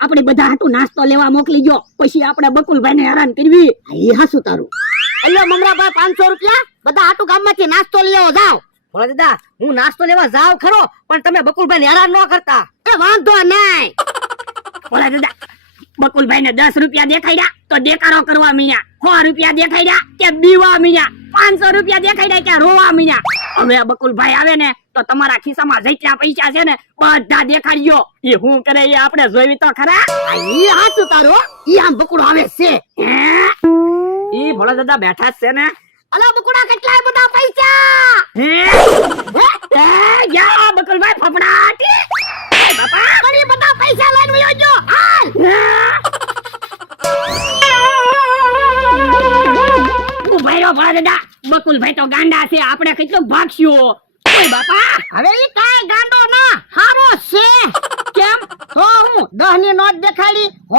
આપણે બધા હાટું નાસ્તો લેવા મોકલી ગયો, પછી આપણે બકુલભાઈને હેરાન કરવી. એ હાસું તારું. અલ્યો મમરાભાઈ 500 રૂપિયા બધા હાટુ ગામમાંથી નાસ્તો લઈ આવો જાઓ. ભોળા દાદા હું નાસ્તો લેવા જાવ ખરો, પણ તમે બકુલભાઈને હેરાન ન કરતા. એ વાંધો નહીં. ઓલા દાદા બકુલભાઈને 10 રૂપિયા દેખાડ્યા તો દેકારો કરવા મીયા, 100 રૂપિયા દેખાડ્યા કે બીવા મીયા, 500 રૂપિયા દેખાડ્યા કે રોવા મીયા. હવે બકુલભાઈ આવે ને તો તમારા ખિસ્સામાં જેટલા પૈસા છે ને બધા દેખાડ્યો. એ હું કરે એ આપણે જોઈવી તો ખરા. ઈ હાસું તારું હો. ઈ આમ બકુડો આવે છે. ઈ ભોળા દાદા બેઠા જ છે ને. અલા બકુડા કેટલાય બધા પૈસા. યા બકુલભાઈ ફફડાટી. એ બાપા ઘણી બધા પૈસા લઈને વયો જો. હાલ. ઉભા રહો ભોળા દાદા, બકુલભાઈ તો ગાંડા છે, આપણે કેટલું ભાગશું. ઓય બાપા હવે ઈ કાઈ ગાંડો ના હારો છે. કેમ? તો હું 10 ની નોટ દેખાડી